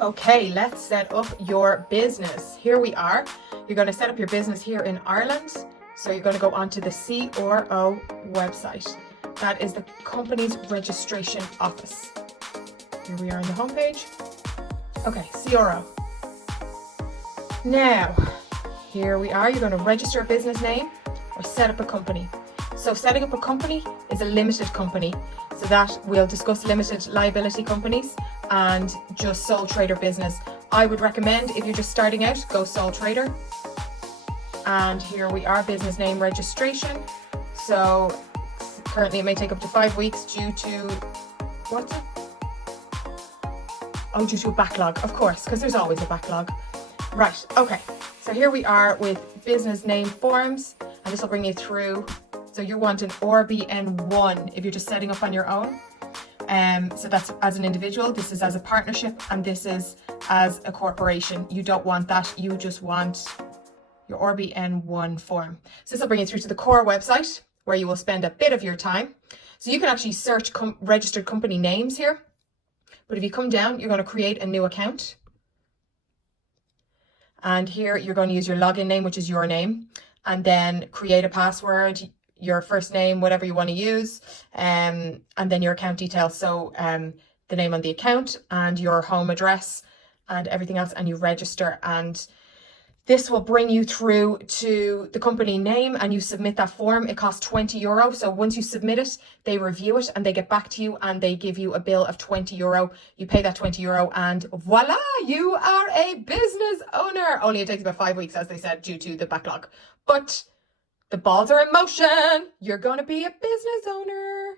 Okay, let's set up your business. Here we are. You're going to set up your business here in Ireland. So you're going to go onto the CRO website. That is the company's registration office. Here we are on the homepage. Okay, CRO. Now, here we are. You're going to register a business name or set up a company. So setting up a company is a limited company. So that we'll discuss limited liability companies and just sole trader business. I would recommend, if you're just starting out, go sole trader. And here we are, business name registration. So currently it may take up to 5 weeks due to, what's it? Oh, due to a backlog, of course, because there's always a backlog. Right, okay. So here we are with business name forms, and this will bring you through. So you want an RBN1 if you're just setting up on your own. So that's as an individual, this is as a partnership, and this is as a corporation. You don't want that, you just want your RBN1 form. So this will bring you through to the core website where you will spend a bit of your time. So you can actually search registered company names here. But if you come down, you're going to create a new account. And here you're going to use your login name, which is your name, and then create a password, your first name, whatever you want to use, and then your account details. So the name on the account and your home address and everything else, and you register. And this will bring you through to the company name, and you submit that form. It costs €20. So once you submit it, they review it and they get back to you and they give you a bill of €20. You pay that €20 and voila, you are a business owner. Only it takes about 5 weeks, as they said, due to the backlog. But the balls are in motion. You're going to be a business owner.